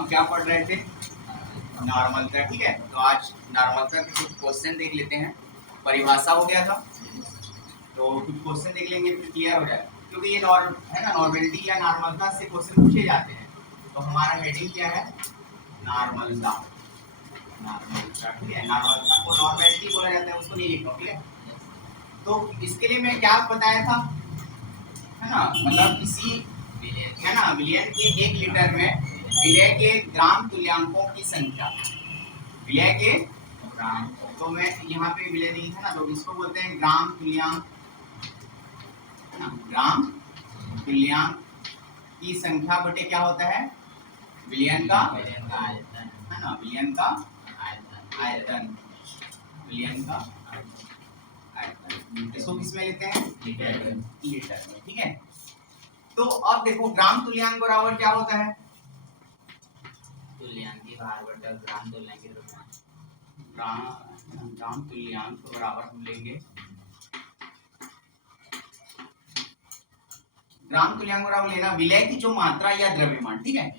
हम क्या पढ़ रहे थे? नॉर्मलता। ठीक है, तो आज नॉर्मलता के कुछ क्वेश्चन देख लेते हैं। परिभाषा हो गया था, तो कुछ क्वेश्चन देख लेंगे फिर क्लियर हो जाएगा, क्योंकि ये नॉर्म है ना, नॉर्मलिटी या नॉर्मलता से क्वेश्चन पूछे जाते हैं। तो हमारा हेडिंग क्या है? नॉर्मलता। नॉर्मलता, ठीक है। नॉर्मलता को नॉर्मलिटी बोला जाता है, उसको नहीं लिखो, ठीक है। तो इसके लिए मैं क्या बताया था, है ना, मतलब किसी है ना विलयन के 1 लीटर में विलय के ग्राम तुल्यांकों की संख्या, विलय के ग्राम, तो मैं यहाँ पे विलय नहीं था ना, तो इसको बोलते हैं ग्राम तुल्यांक, है ना, ग्राम तुल्यांक की संख्या बटे क्या होता है? विलयन का आयतन, है ना, विलयन का आयतन, विलयन का आयतन। इसको किस में लेते हैं? लीटर में, ठीक है। तो अब देखो ग्राम तुल्यांक बराबर क्या होता है? तुल्यांकी भार बटा ग्राम तुल्यांकी द्रव्यमान। ग्राम तुल्यांक बराबर हम लेंगे, ग्राम तुल्यांक बराबर लेना विलय की जो मात्रा या द्रव्यमान, ठीक है।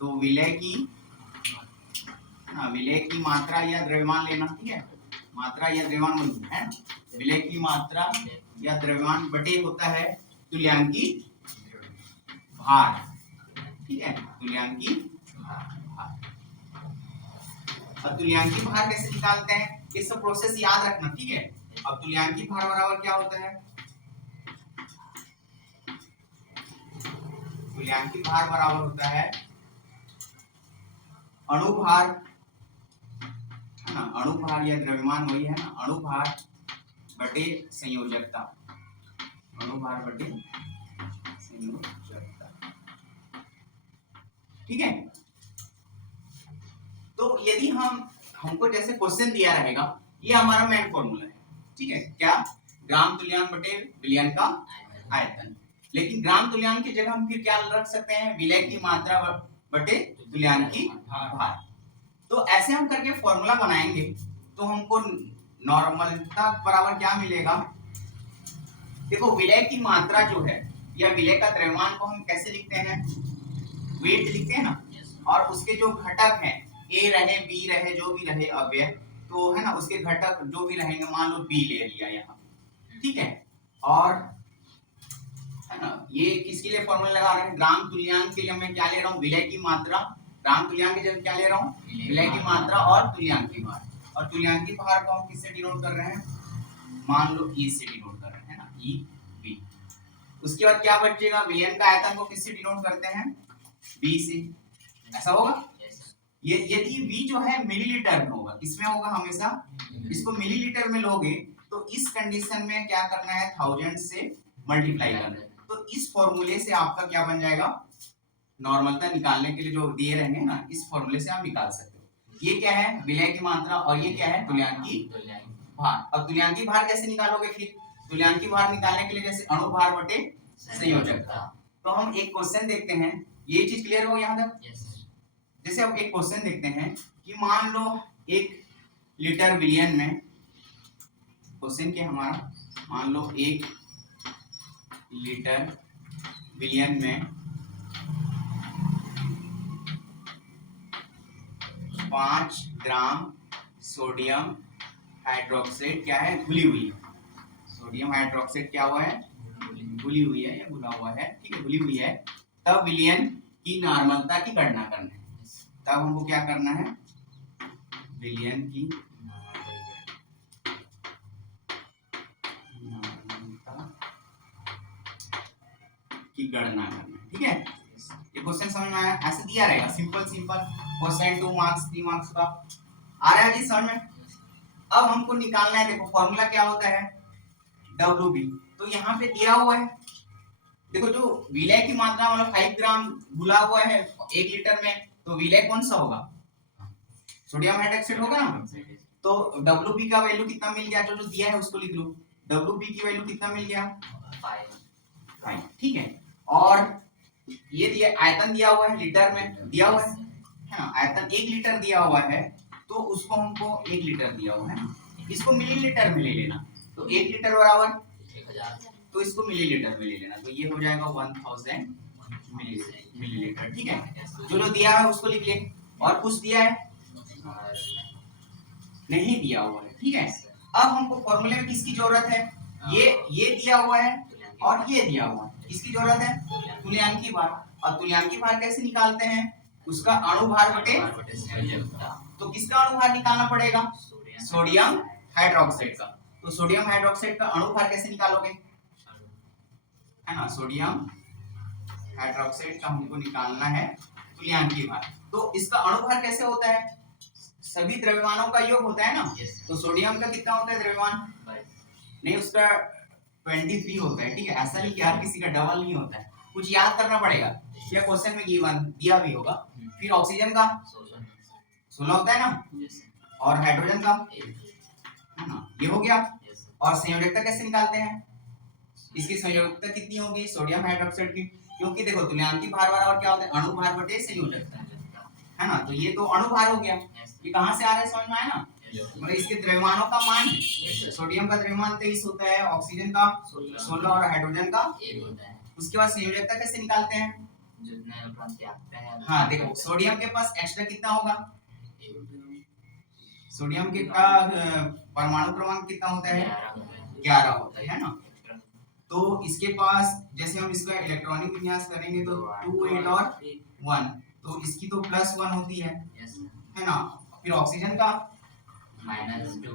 तो विलय की मात्रा या द्रव्यमान लेना, ठीक है। मात्रा या द्रव्यमान है, विलय की मात्रा या द्रव्यमान बटे होता है तुल्यांकी भार, ठीक है, तुल्यांकी भार। अब तुल्यांकी भार कैसे निकालते हैं, ये सब प्रोसेस याद रखना, ठीक है। अब तुल्यांकी भार बराबर क्या होता है? तुल्यांकी भार बराबर होता है अणुभार, है ना, अणुभार या द्रव्यमान वही है ना, अणुभार बटे संयोजकता, अणुभार बटे संयोजकता, ठीक है। तो यदि हमको जैसे क्वेश्चन दिया रहेगा, ये हमारा मेन फॉर्मूला है, ठीक है, क्या? ग्राम तुल्यांक बटे विलयन का आयतन। लेकिन ग्राम तुल्यांक की जगह हम फिर क्या रख सकते हैं? विलय की मात्रा बटे तुल्यांक की भार। तो ऐसे हम करके फॉर्मूला बनाएंगे, तो हमको नॉर्मलता बराबर क्या मिलेगा? देखो विलय की मात्रा जो है या विलय का द्रव्यमान को हम कैसे लिखते हैं? वेट लिखते हैं ना, और उसके जो घटक हैं, ए रहे बी रहे जो भी रहे अव्यय, तो है ना, उसके घटक जो भी रहेंगे, मान लो बी ले लिया यहाँ, ठीक है। और है ना, ये किसके लिए फॉर्मूला लगा रहे हैं? ग्राम तुल्यांक के लिए मैं क्या ले रहा हूँ? विलय की मात्रा। ग्राम तुल्यांक की जगह क्या ले रहा हूँ? विलय की मात्रा और तुल्यांकी भार। और तुल्यांकी भार को हम किससे डिनोट कर रहे हैं? मान लो ई से डिनोट कर रहे हैं ना, ई बी। उसके बाद क्या बचेगा? विलयन का आयतन को किससे डिनोट करते हैं? बी से। ऐसा होगा? ये यदि v जो है मिलीलीटर में होगा, किसमें होगा? हमेशा इसको मिलीलीटर में लोगे, तो इस कंडीशन में क्या करना है? 1000 से मल्टीप्लाई करना है। तो इस फॉर्मूले से आपका क्या बन जाएगा? नॉर्मलता निकालने के लिए जो दिए रहेंगे ना, इस फॉर्मूले से आप निकाल सकते हो। ये क्या है? विलय की मात्रा, और ये क्या है? तुल्यांकी भार। अब तुल्यांकी भार कैसे निकालोगे फिर? तुल्यांकी भार निकालने के लिए जैसे अणुभार बटे संयोजकता। तो हम एक क्वेश्चन देखते हैं, ये चीज क्लियर हो यहाँ तक? जैसे अब एक क्वेश्चन देखते हैं कि मान लो 1 लीटर विलयन में, क्वेश्चन क्या हमारा, मान लो 1 लीटर विलयन में 5 ग्राम सोडियम हाइड्रोक्साइड क्या है? घुली हुई है। सोडियम हाइड्रोक्साइड क्या हुआ है? घुली हुई है या घुला हुआ है, ठीक है, घुली हुई है। तब विलयन की नॉर्मलता की गणना करना है। तब हमको क्या करना है? विलयन की गणना करना है, ठीक है। ये क्वेश्चन समझ में आया? ऐसे दिया रहेगा, सिंपल क्वेश्चन, 2 मार्क्स 3 मार्क्स का आ रहा है जी समझ में। अब हमको निकालना है, देखो फॉर्मूला क्या होता है? WB। तो यहाँ पे दिया हुआ है, देखो जो विलय की मात्रा मतलब 5 ग्राम घुला हुआ है 1 लीटर में, तो विलय कौन सा होगा? सोडियम हाइड्रोक्साइड होगा ना। तो WB का वैल्यू कितना मिल गया? जो दिया है उसको लिख लो। WB की वैल्यू कितना मिल गया? 5, ठीक है। और ये दिया, आयतन दिया हुआ है, लीटर में दिया हुआ है ना, आयतन 1 लीटर दिया हुआ है, तो उसको हमको 1 लीटर दिया हुआ है ना, इसको मिलीलीटर में ले लेना। तो 1 लीटर बराबर 1000, तो इसको मिलीलीटर में ले लेना, तो ये हो जाएगा 1000 मिलीलीटर, ठीक है। जो दिया है उसको लिख ले, और कुछ दिया है नहीं दिया हुआ है, ठीक है। अब हमको फॉर्मूले में किसकी जरूरत है, ये दिया हुआ है और ये दिया हुआ है, किसकी जरूरत है, तुल्यांकी भार। और तुल्यांकी भार कैसे निकालते हैं, उसका अणु भार बटे, तो किसका अणु भार निकालना पड़ेगा, सोडियम हाइड्रोक्साइड का। तो सोडियम हाइड्रोक्साइड का अणु भार कैसे निकालोगे, है ना, सोडियम हाइड्रोक्साइड का हमको निकालना है तुल्यांकी भार। तो इसका अणु भार कैसे होता है, सभी द्रव्यमानों का योग होता है ना। तो सोडियम का कितना होता है द्रव्यमान, नहीं उसका 23 होता है, ठीक है। ऐसा नहीं कि हर किसी का डबल नहीं होता है, कुछ याद करना पड़ेगा, यह क्वेश्चन में गिवन दिया भी होगा। फिर ऑक्सीजन का 16 होता है ना, और हाइड्रोजन का, है ना, ये हो गया। और संयोजकता कैसे निकालते हैं, इसकी संयोजकता कितनी होगी सोडियम हाइड्रोक्साइड की, क्योंकि देखो तुल्यांकी भार बराबर क्या होता है, अणु भार बटे संयोजकता, है ना। तो ये तो अणु भार हो गया, ये कहां से आ रहा है, समझ में आया ना, मतलब इसके द्रव्यमानों का मान है। सोडियम का द्रव्यमान 23 होता है, ऑक्सीजन का 16 और हाइड्रोजन का 1 होता है। उसके बाद संयोजकता कैसे निकालते हैं, जितने इलेक्ट्रॉन त्यागते हैं, हाँ देखो सोडियम के पास एक्स्ट्रा कितना होगा, सोडियम के का परमाणु क्रमांक कितना होता है, 11 होता है ना। तो इसके पास जैसे हम इसका इलेक्ट्रॉनिक विन्यास करेंगे तो 2 8 और 1, तो इसकी तो +1 होती है ना। फिर ऑक्सीजन का -2,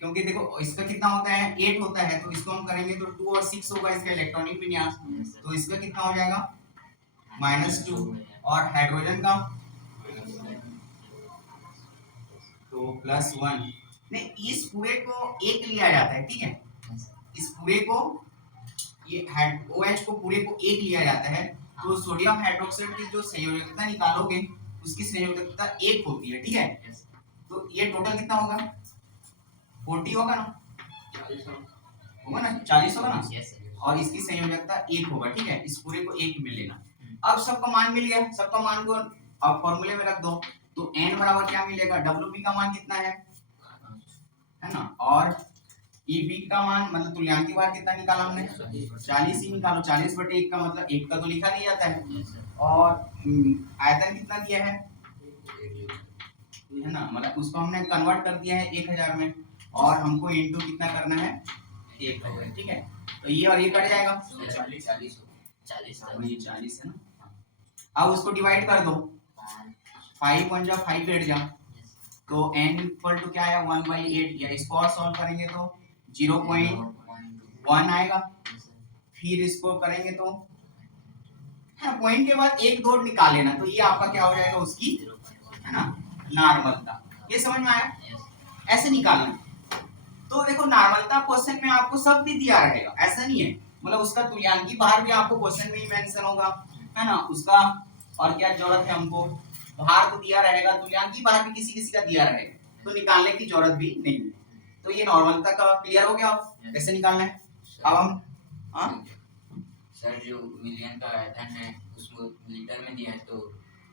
क्योंकि देखो इसका कितना होता है 8 होता है, तो इसको हम करेंगे तो 2 और 6 होगा इसका इलेक्ट्रॉनिक विन्यास, तो इसका कितना हो जाएगा -2। और हाइड्रोजन का तो +1। नहीं, इस पूरे को एक लिया जाता है, ठीक है, इस पूरे को ये OH को पूरे को एक लिया जाता है। तो सोडियम हाइड्रोक्साइड की जो संयोजकता निकालोगे उसकी संयोजकता 1 होती है, ठीक है। तो ये टोटल कितना होगा, 40 होगा ना, 40 होगा ना, 40 होगा ना, और इसकी संयोजकता 1 होगा, ठीक है। इस पूरे को 1 में लेना। अब सबका मान मिल गया, सबका मान को अब फॉर्मूले में रख दो, तो n बराबर क्या मिलेगा, Wp का मान कितना है ना, और Eb का मान मतलब तुल्यांकी भार कितना निकाला हमने, 40 ही निकालो, 40/1 का मतलब 1 का तो लिखा नहीं जाता है। और आयतन कितना दिया है ना, मतलब उसको हमने कन्वर्ट कर दिया है 1000 में, और हमको इनटू कितना करना है 1000, ठीक है। तो ये और ये कट जाएगा, 40 है ना। अब उसको डिवाइड कर दो, 5 1 जा 5 8 जा, तो n इक्वल टू क्या है 1/8, या इसको और सॉल्व करेंगे तो 0.1 आएगा। फिर इसको करेंगे तो पॉइंट के बाद 1 2 निकाल लेना, तो ये आपका क्या हो जाएगा उसकी, है ना, नॉर्मलता। ये समझ में आया, ऐसे निकालना। तो देखो नॉर्मलता क्वेश्चन में आपको सब भी दिया रहेगा, ऐसा नहीं है, मतलब उसका तुल्यांकी भार भी आपको क्वेश्चन में ही मेंशन होगा, है ना, उसका और क्या जरूरत है हमको, भार तो दिया रहेगा, तुल्यांकी भार भी किसी किसी का दिया रहेगा, तो निकालने की जरूरत भी नहीं है। तो ये नॉर्मलता का क्लियर हो गया, कैसे निकालना है। अब हम सर जो मिलियन का आयतन है उसको लीटर में दिया है, तो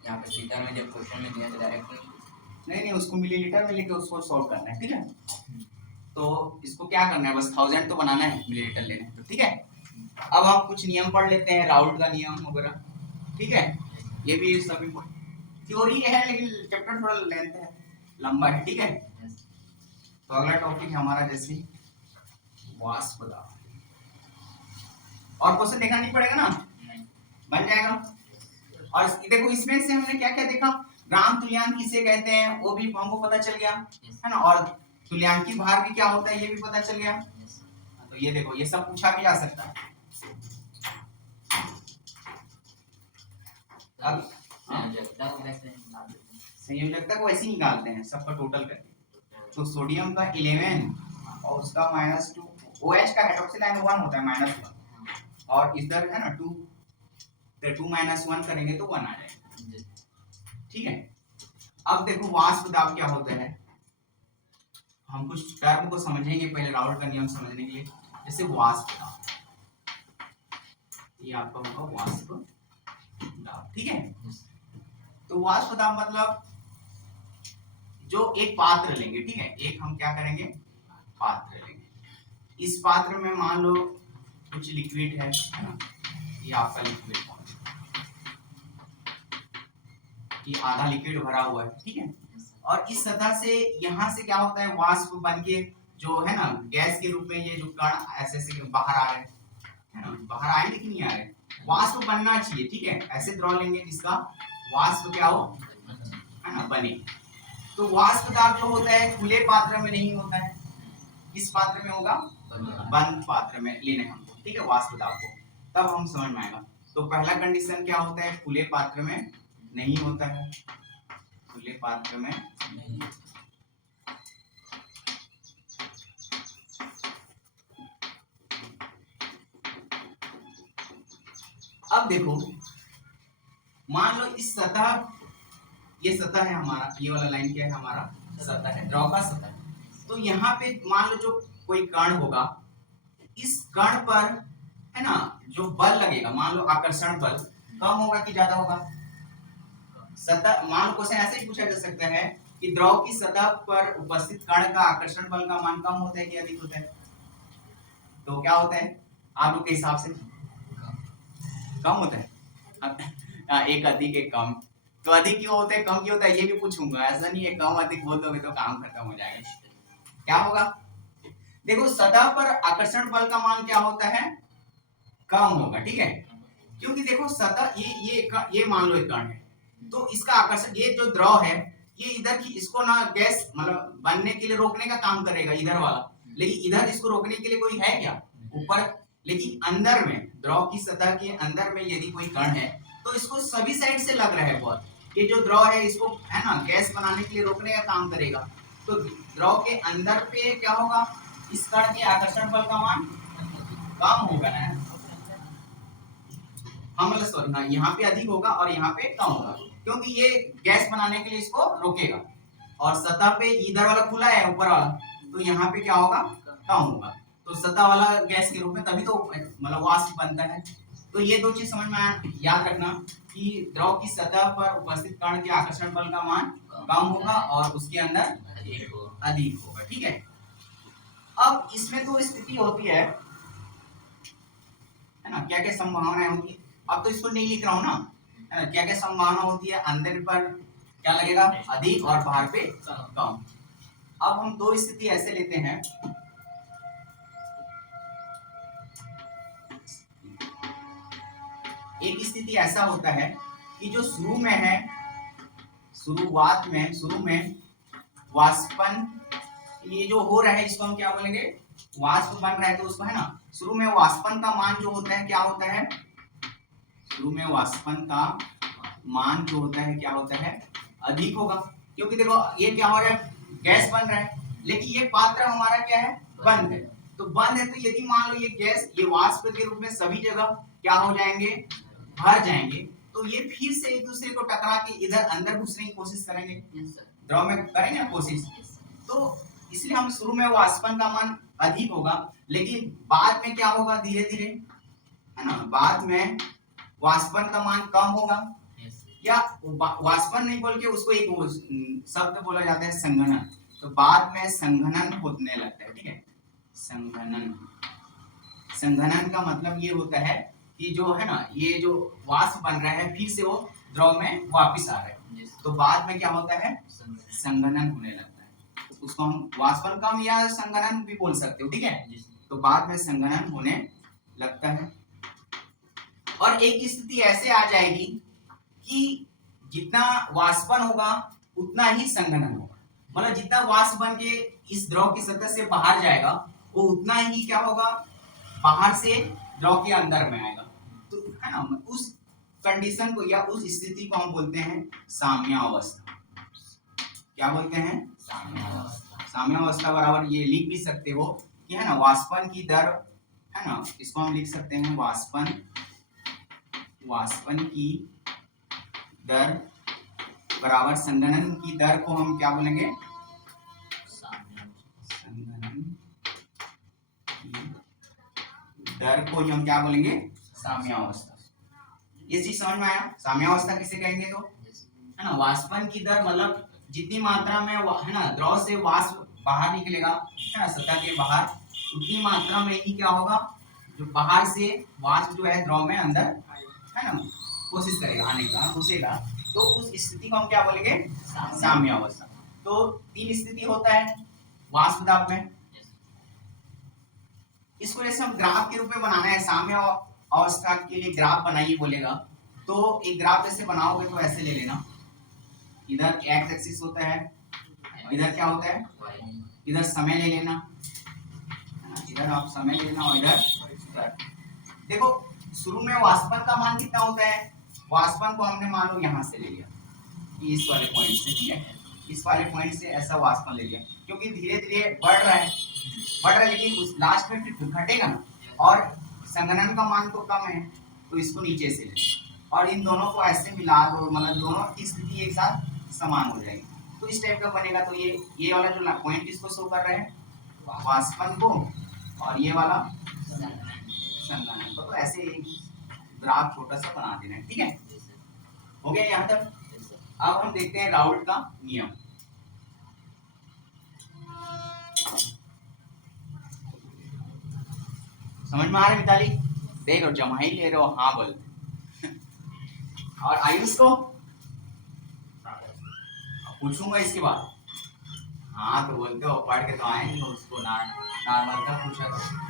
यहाँ पे लीटर में जब क्वेश्चन में दिया तो डायरेक्ट नहीं उसको मिलीलीटर में लेके उसको सॉल्व करना है, ठीक है। तो इसको क्या करना है, बस 1000 तो बनाना है, मिलीलीटर लेना है, तो ठीक है। अब हम कुछ नियम पढ़ लेते हैं, राउल्ट का नियम वगैरह, ठीक है। ये भी सभी थ्योरी है लेकिन चैप्टर थोड़ा लेंथ है, लंबा है, ठीक है। तो अगला टॉपिक है हमारा जैसे वाष्प दाब, और क्वेश्चन देखना नहीं पड़ेगा ना, बन जाएगा। और देखो इसमें से हमने क्या क्या देखा, ग्राम तुल्यांक किसे कहते हैं वो भी हमको पता चल गया, है ना, और तुल्यांकी भार भी क्या होता है ये भी पता चल गया। तो ये देखो ये सब पूछा भी जा सकता है। अब संयोजकता को ऐसे निकालते हैं सबका टोटल करके, तो सोडियम का 11 और उसका -2, OH का हाइड्रोक्सिल आयन 1 होता है -1, और इधर है ना 2, तो 2 -1 करेंगे तो 1 आ जाएगा, ठीक है। अब देखो वाष्प दाब क्या होता है, हम कुछ टर्म को समझेंगे पहले राउल्ट का नियम समझने के लिए। जैसे वाष्प दाब, ये आपका होगा वाष्प दाब, ठीक है। तो वाष्प दाब मतलब जो एक पात्र लेंगे, ठीक है, एक हम क्या करेंगे पात्र लेंगे, इस पात्र में मान लो कुछ लिक्विड है ना, ये आपका लिक्विड, कि आधा लिक्विड भरा हुआ है, ठीक है। और इस सतह से यहाँ से क्या होता है, वाष्प बन के जो है ना गैस के रूप में ये जो कण ऐसे ऐसे बाहर आ रहे हैं, है ना, बाहर आए लेकिन नहीं आ रहे, वाष्प बनना चाहिए, ठीक है। ऐसे द्रव लेंगे जिसका वाष्प क्या हो, है ना, बने। तो वाष्प दाब जो होता है खुले पात्र में नहीं होता है, किस पात्र में होगा, बंद पात्र में लेने हमको, ठीक है, वाष्प दाब को, तब हम समझ में आएगा। तो पहला कंडीशन क्या होता है, खुले पात्र में नहीं होता है, खुले पात्र में नहीं। अब देखो, मान लो इस सतह, ये सतह है हमारा, ये वाला लाइन क्या है, हमारा सतह है, द्रव का सतह। तो यहाँ पे मान लो जो कोई कण होगा, इस कण पर है ना जो बल लगेगा, मान लो आकर्षण बल कम होगा कि ज्यादा होगा, सतह, मान लो क्वेश्चन ऐसे ही पूछा जा सकता है कि द्रव की सतह पर उपस्थित कण का आकर्षण बल का मान कम होता है कि अधिक होता है, तो क्या होता है आप लोग के हिसाब से, कम होता है। एक अधिक एक कम, तो अधिक क्यों होता है, कम क्यों होता है, ये भी पूछूंगा, ऐसा नहीं है कम अधिक बोल दोगे तो काम खत्म हो जाएगा। क्या होगा, देखो सतह पर आकर्षण बल का मान क्या होता है, कम होगा, ठीक है, क्योंकि देखो सतह ये मान लो एक कण है, तो इसका आकर्षण, ये जो द्रव है ये इधर की, इसको ना गैस मतलब बनने के लिए रोकने का काम करेगा इधर वाला, लेकिन इधर इसको रोकने के लिए कोई है क्या ऊपर, लेकिन अंदर में द्रव की सतह के अंदर में यदि कोई कण है तो इसको सभी साइड से लग रहा है बहुत, ये जो द्रव है इसको है ना गैस बनाने के लिए रोकने का काम करेगा, तो द्रव के अंदर पे क्या होगा, इस कण के आकर्षण बल का मान कम होगा ना, हाँ मतलब सॉरी, हाँ यहाँ पे अधिक होगा और यहाँ पे कम होगा, क्योंकि ये गैस बनाने के लिए इसको रोकेगा, और सतह पे इधर वाला खुला है ऊपर वाला, तो यहाँ पे क्या होगा, कम होगा, तो सतह वाला गैस के रूप में, तभी तो मतलब वाष्प बनता है। तो ये दो चीज समझ में याद रखना कि द्रव की सतह पर उपस्थित कण के आकर्षण बल का मान कम होगा और उसके अंदर अधिक होगा, ठीक है। अब इसमें तो स्थिति होती है ना, क्या क्या संभावनाएं होती है, अब तो इसको नहीं लिख रहा हूँ ना, है ना, क्या क्या संभावना होती है, अंदर पर क्या लगेगा अधिक और बाहर पे कम। अब हम दो स्थिति ऐसे लेते हैं, एक स्थिति ऐसा होता है कि जो शुरू में है, शुरू में वाष्पन, ये जो हो रहा है इसको हम क्या बोलेंगे, वाष्प बन रहा है, तो उसको है ना शुरू में वाष्पन का मान जो होता है क्या होता है, शुरू में वाष्पन का मान जो होता है क्या होता है, अधिक होगा, क्योंकि देखो ये क्या हो रहा है, गैस बन रहा है, लेकिन ये पात्र हमारा क्या है, बंद है, तो बंद है, तो यदि मान लो ये गैस, ये वाष्प के रूप में सभी जगह क्या हो जाएंगे, भर जाएंगे, तो ये फिर से एक दूसरे को टकरा के इधर अंदर घुसने की कोशिश करेंगे, द्रव में करेंगे ना कोशिश, तो इसलिए हम शुरू में वाष्पन का मान अधिक होगा, लेकिन बाद में क्या होगा, धीरे धीरे है ना, बाद में वाष्पन का मान कम होगा, या वाष्पन नहीं बोल के उसको एक शब्द बोला जाता है संघनन, तो बाद में संघनन होने लगता है, ठीक है, संघनन, संघनन का मतलब ये होता है कि जो है ना ये जो वाष्प बन रहा है फिर से वो द्रव में वापस आ रहा है, तो बाद में क्या होता है, संघनन होने लगता है, उसको हम वाष्पन कम या संघनन भी बोल सकते हो, ठीक है, तो बाद में संघनन होने लगता है। और एक स्थिति ऐसे आ जाएगी कि जितना वाष्पन होगा उतना ही संघनन होगा, मतलब जितना वाष्प बन के इस द्रव की सतह से बाहर जाएगा वो उतना ही क्या होगा, बाहर से द्रव के अंदर में आएगा, तो है ना उस कंडीशन को या उस स्थिति को हम बोलते हैं साम्यावस्था। क्या बोलते हैं, साम्यावस्था। साम्यावस्था बराबर ये लिख भी सकते हो कि है ना वाष्पन की दर, है ना, इसको हम लिख सकते हैं वाष्पन की दर बराबर संघनन की दर को हम क्या बोलेंगे, संघनन की दर को ही हम क्या बोलेंगे, साम्यावस्था। ये चीज समझ में आया, साम्यावस्था किसे कहेंगे, तो है ना वाष्पन की दर मतलब जितनी मात्रा में है ना द्रव से वाष्प बाहर निकलेगा, है ना सतह के बाहर, उतनी मात्रा में ही क्या होगा, जो बाहर से वाष्प जो है द्रव में अंदर है ना कोशिश करेगा आने का, घुसेगा, तो उस स्थिति को हम क्या बोलेंगे, साम्य अवस्था। तो 3 स्थिति होता है वाष्प दाब में। इसको जैसे हम ग्राफ के रूप में बनाना है, साम्य अवस्था के लिए ग्राफ बनाइए बोलेगा, तो एक ग्राफ जैसे बनाओगे तो ऐसे ले लेना, इधर एक्स एक्सिस होता है, इधर क्या होता है, इधर समय ले लेना, इधर आप समय ले लेना और इधर देखो शुरू में वाष्पन का मान कितना होता है, वाष्पन को हमने मान लो यहाँ से ले लिया, इस वाले पॉइंट से, ठीक है, इस वाले पॉइंट से ऐसा वाष्पन ले लिया, क्योंकि धीरे धीरे बढ़ रहा है लेकिन उस लास्ट में फिर घटेगा ना, और संगणन का मान तो कम है तो इसको नीचे से ले, और इन दोनों को ऐसे मिला दो, मतलब दोनों की स्थिति एक साथ समान हो जाएगी, तो इस टाइप का बनेगा। तो ये वाला जो पॉइंट इसको शो कर रहे हैं वाष्पन को, और ये वाला संगणन को, तो ऐसे एक ग्राफ छोटा सा बना देना है, ठीक है, हो गया यहाँ तक। अब हम देखते हैं राउल्ट का नियम। समझ में आ रहा है मिताली? देखो जमाई ले रहे हो, हाँ बोल। और आयुष को पूछूंगा इसके बाद, हाँ तो बोलते हो, पढ़ के तो आए नहीं, उसको नॉर्मल का पूछा था।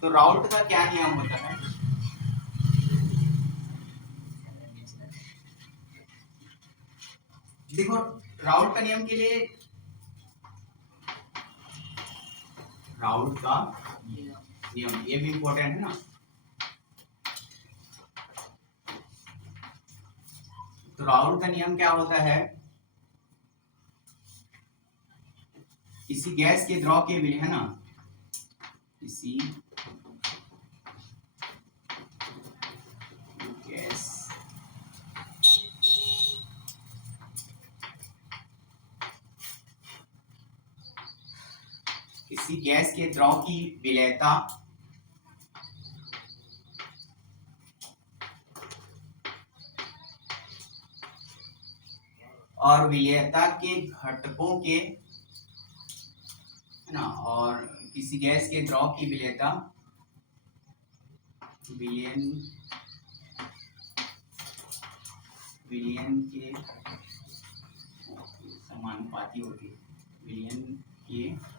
तो राउल्ट का क्या नियम होता है? देखो राउल्ट का नियम के लिए, राउल्ट का नियम ये भी इंपॉर्टेंट है ना, तो राउल्ट का नियम क्या होता है, किसी गैस के द्रव के विलयन है ना, किसी गैस के द्रव की विलेयता और विलेयता के घटकों के, है ना, और किसी गैस के द्रव की विलेयता विलयन के समानुपाती होती है, विलयन के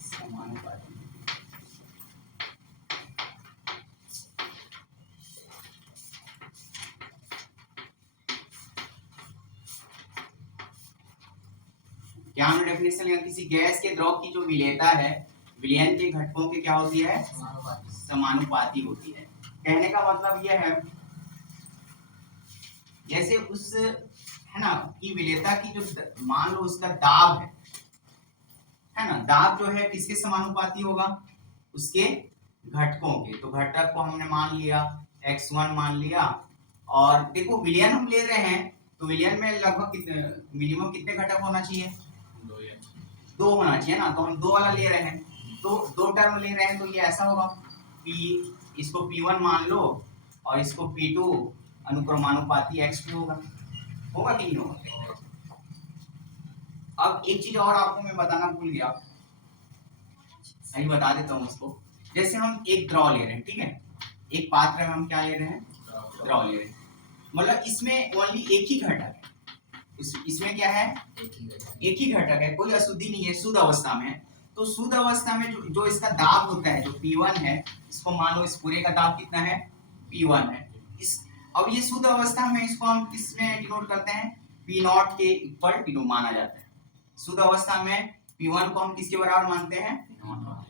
समानुपाती। क्या हमने डेफिनेशन लिया, किसी गैस के द्रव की जो विलेयता है विलयन के घटकों के क्या होती है, समानुपाती होती है। कहने का मतलब यह है, जैसे उस, है ना, की विलेयता की जो, मान लो उसका दाब है ना, दाब जो है किसके समानुपाती होगा, उसके घटकों के। तो घटक को हमने मान लिया x1 मान लिया, और देखो विलयन हम ले रहे हैं तो विलयन में लगभग मिनिमम कितने घटक होना चाहिए, 2 होना चाहिए ना, तो हम 2 वाला ले रहे हैं, तो 2 टर्म ले रहे हैं, तो ये ऐसा होगा P, इसको P1 मान लो और इसको P2 अनुक्रमानुपाती x2 होगा कि नहीं होगा। अब एक चीज और आपको मैं बताना भूल गया, अभी बता देता हूँ उसको। जैसे हम एक द्रव ले रहे हैं, ठीक है, एक पात्र में हम क्या ले रहे हैं, द्रव ले रहे हैं, मतलब इसमें ओनली एक ही घटक है, इसमें क्या है, एक ही घटक है, कोई अशुद्धि नहीं है, शुद्ध अवस्था में है। तो शुद्ध अवस्था में जो इसका दाब होता है, जो P1 है, इसको मान लो इस पूरे का दाब कितना है, P1 है। अब ये शुद्ध अवस्था में इसको हम किसमें डिनोट करते हैं, P0 के इक्वल P2 माना जाता है। शुद्ध अवस्था में P1 को हम किसके बराबर मानते हैं,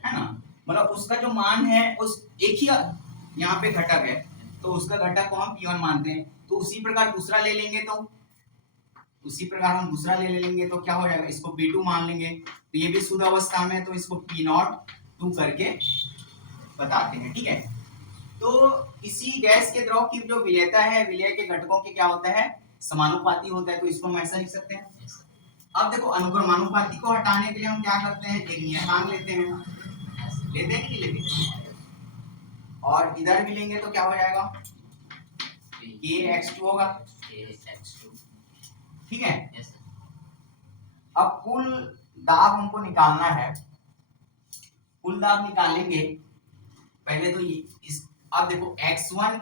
है ना, मतलब उसका जो मान है उस एक ही यहाँ पे घटक है, तो उसका घटक को हम P1 मानते हैं। तो उसी प्रकार दूसरा ले लेंगे, तो उसी प्रकार हम दूसरा ले लेंगे तो क्या हो जाएगा, इसको P2 मान लेंगे, तो ये भी शुद्ध अवस्था में, तो इसको P0 2 करके बताते हैं, ठीक है। तो किसी गैस के द्रव की जो विलेयता है, विलेय के घटकों के क्या होता है, समानुपाती होता है, तो इसको हम ऐसा लिख सकते हैं। अब देखो अनुक्रमानुपाती को हटाने के लिए हम क्या करते हैं, एक नियतांक लेते हैं कि नहीं लेते, और इधर भी लेंगे तो क्या हो जाएगा, k x2 होगा। ठीक है, अब कुल दाब हमको निकालना है। कुल दाब निकालेंगे पहले तो इस, अब देखो x1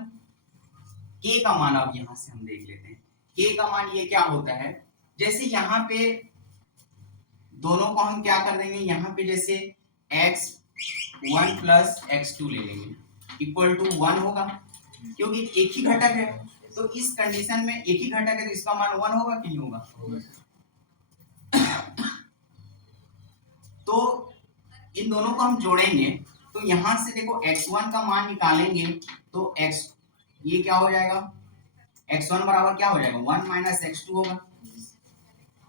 k का मान अब यहां से हम देख लेते हैं। k का मान ये क्या होता है, जैसे यहाँ पे दोनों को हम क्या कर देंगे, यहाँ पे जैसे x1 प्लस x2 ले लेंगे इक्वल टू 1 होगा, क्योंकि एक ही घटक है। तो इस कंडीशन में एक ही घटक है तो इसका मान 1 होगा कि नहीं होगा। तो इन दोनों को हम जोड़ेंगे तो यहां से देखो x1 का मान निकालेंगे तो x ये क्या हो जाएगा, x1 बराबर क्या हो जाएगा 1 माइनस x2 होगा,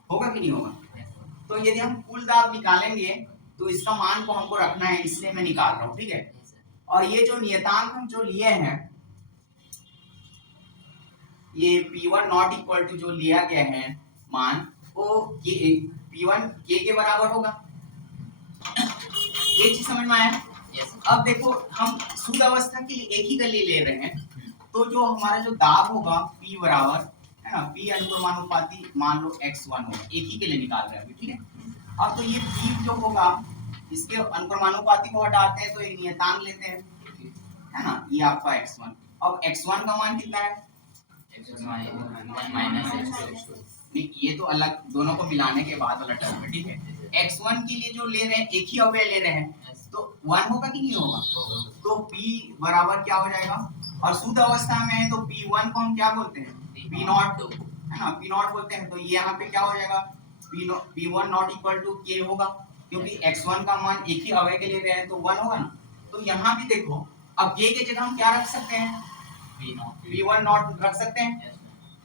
होगा कि नहीं होगा। तो यदि हम कुल दाब निकालेंगे तो इसका मान को हमको रखना है, इसलिए मैं निकाल रहा हूँ। ठीक है, और ये जो नियतांक हम जो लिए हैं, ये P1 नॉट इक्वल टू जो लिया गया है मान, वो P1 के बराबर होगा। ये चीज समझ में आया। अब देखो हम शुद्ध अवस्था के लिए एक ही गली ले रहे हैं, तो जो हमारा जो दाब होगा P बराबर है ना, P अनुक्रमानुपाती मान लो x1 होगा, एक ही के लिए निकाल रहे हैं अभी। ठीक है, अब तो ये P जो होगा इसके अनुक्रमानुपाती को हटाते हैं तो एक नियतांक लेते हैं, है ना, ये आपका x1। अब x1 का मान कितना है, नहीं ये तो अलग, दोनों को मिलाने के बाद वाला टर्म है। ठीक है, x1 के लिए जो ले रहे हैं एक ही अवयव ले रहे हैं तो 1 होगा कि नहीं होगा। तो P बराबर क्या हो जाएगा, और शुद्ध अवस्था में है तो P1 को हम क्या बोलते हैं, P नॉट, है ना, P नॉट बोलते हैं। तो ये यहाँ पे क्या हो जाएगा, P1 not equal to K होगा, क्योंकि x1 का मान एक ही अवयव के लिए रहे हैं तो 1 होगा ना। तो यहाँ भी देखो अब K के जगह हम क्या रख सकते हैं, P1 नॉट रख सकते हैं,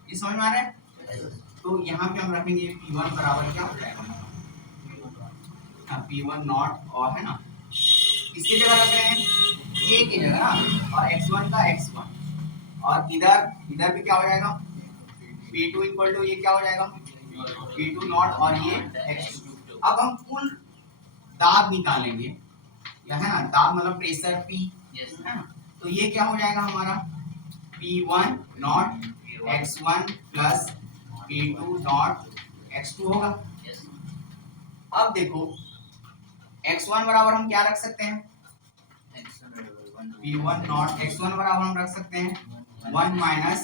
ये समझ में आ रहा है। तो यहाँ पे हम रखेंगे P1 बराबर क्या हो जाएगा, P1 नॉट, और है ना इसकी जगह रख रहे हैं K की जगह ना, और x1 का x1, और इधर भी क्या हो जाएगा P2 इक्वल टू ये क्या हो जाएगा P2 नॉट, और ये x2। अब हम कुल दाब निकालेंगे, या है ना, दाब मतलब प्रेशर P, है ना। तो ये क्या हो जाएगा हमारा P1 not x1 plus P2 not x2 होगा। अब देखो x1 बराबर हम क्या रख सकते हैं, P1 नॉट x1 बराबर हम रख सकते हैं 1 माइनस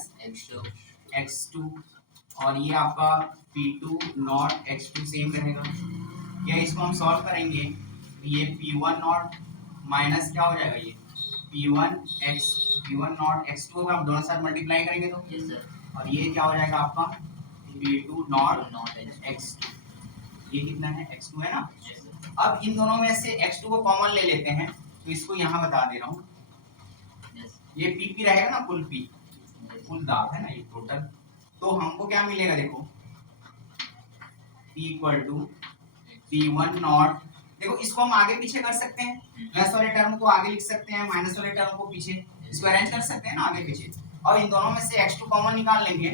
x2, और ये आपका P2 नॉट x2 सेम रहेगा। क्या इसको हम सॉल्व करेंगे तो ये P1 नॉट माइनस क्या हो जाएगा, ये P1 नॉट x2 होगा, हम दोनों साथ मल्टीप्लाई करेंगे तो, और ये क्या हो जाएगा आपका P2 नॉट x2, ये कितना है x2 है ना। अब इन दोनों में से x2 को कॉमन ले लेते हैं, तो इसको यहाँ बता दे रहा हूँ, ये P रहेगा ना, कुल दाब है ना ये टोटल। तो हमको क्या मिलेगा देखो P equal to P1 not, देखो इसको हम आगे पीछे कर सकते हैं, प्लस वाले टर्म को आगे लिख सकते हैं, माइनस वाले टर्म को पीछे, इसको अरेंज कर सकते हैं ना आगे पीछे, और इन दोनों में से x2 कॉमन निकाल लेंगे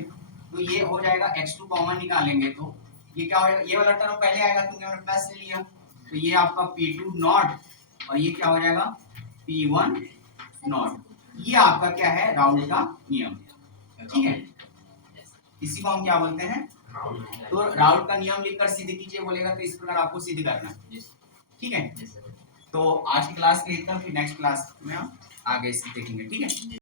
तो ये हो जाएगा x2 कॉमन निकालेंगे तो ये क्या हो जाएगा, ये वाला टर्म पहले आएगा क्योंकि हमने प्लस ले लिया, तो ये आपका P2 नॉट, और ये क्या हो जाएगा P1 नॉट। ये आपका क्या है, राउंड का नियम। ठीक है, इसी को हम क्या बोलते हैं, तो राउंड का नियम लिखकर सिद्ध कीजिए बोलेगा तो इस प्रकार आपको सिद्ध करना है। ठीक है, तो आज की क्लास के लिए इतना, फिर नेक्स्ट क्लास में हम आगे से देखेंगे। ठीक है।